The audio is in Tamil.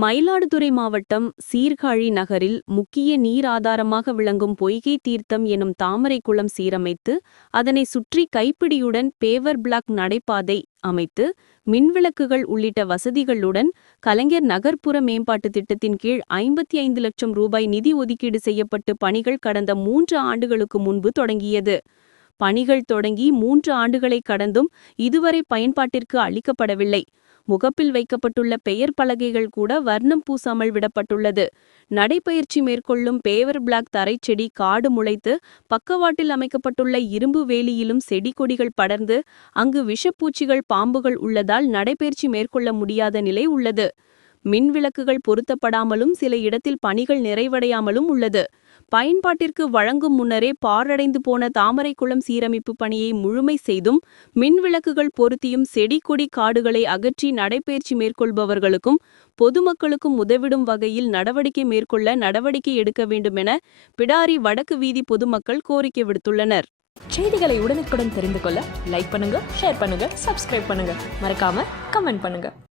மயிலாடுதுறை மாவட்டம் சீர்காழி நகரில் முக்கிய நீர் ஆதாரமாக விளங்கும் பொய்கை தீர்த்தம் எனும் தாமரை குளம் சீரமைத்து அதனை சுற்றி கைப்பிடியுடன் பேவர் பிளாக் நடைபாதை அமைத்து மின்விளக்குகள் உள்ளிட்ட வசதிகளுடன் கலைஞர் நகர்ப்புற மேம்பாட்டு திட்டத்தின் கீழ் ஐம்பத்தி ஐந்து லட்சம் ரூபாய் நிதி ஒதுக்கீடு செய்யப்பட்டு பணிகள் கடந்த மூன்று ஆண்டுகளுக்கு முன்பு தொடங்கியது. பணிகள் தொடங்கி மூன்று ஆண்டுகளை கடந்தும் இதுவரை பயன்பாட்டிற்கு அளிக்கப்படவில்லை. முகப்பில் வைக்கப்பட்டுள்ள பெயர் பலகைகள் கூட வர்ணம் பூசாமல் விடப்பட்டுள்ளது. நடைப்பயிற்சி மேற்கொள்ளும் பேவர் பிளாக் தரைச்செடி காடு முளைத்து பக்கவாட்டில் அமைக்கப்பட்டுள்ள இரும்பு வேலியிலும் செடி கொடிகள் படர்ந்து அங்கு விஷப்பூச்சிகள் பாம்புகள் உள்ளதால் நடைப்பயிற்சி மேற்கொள்ள முடியாத நிலை உள்ளது. மின் விளக்குகள் பொருத்தப்படாமலும் சில இடத்தில் பணிகள் நிறைவடையாமலும் உள்ளது. பயன்பாட்டிற்கு வழங்கும் முன்னரே பாழடைந்து போன தாமரைக்குளம் சீரமைப்பு பணியை முழுமை செய்தும் மின்விளக்குகள் பொருத்தியும் செடி கொடி காடுகளை அகற்றி நடைபயிற்சி மேற்கொள்பவர்களுக்கும் பொதுமக்களுக்கும் உதவிடும் வகையில் நடவடிக்கை மேற்கொள்ள நடவடிக்கை எடுக்க வேண்டுமென பிடாரி வடக்கு வீதி பொதுமக்கள் கோரிக்கை விடுத்துள்ளனர். செய்திகளை உடனுக்குடன் தெரிந்து கொள்ள லைக் பண்ணுங்க ஷேர் பண்ணுங்க சப்ஸ்கிரைப் பண்ணுங்க. மறக்காம கமெண்ட் பண்ணுங்க.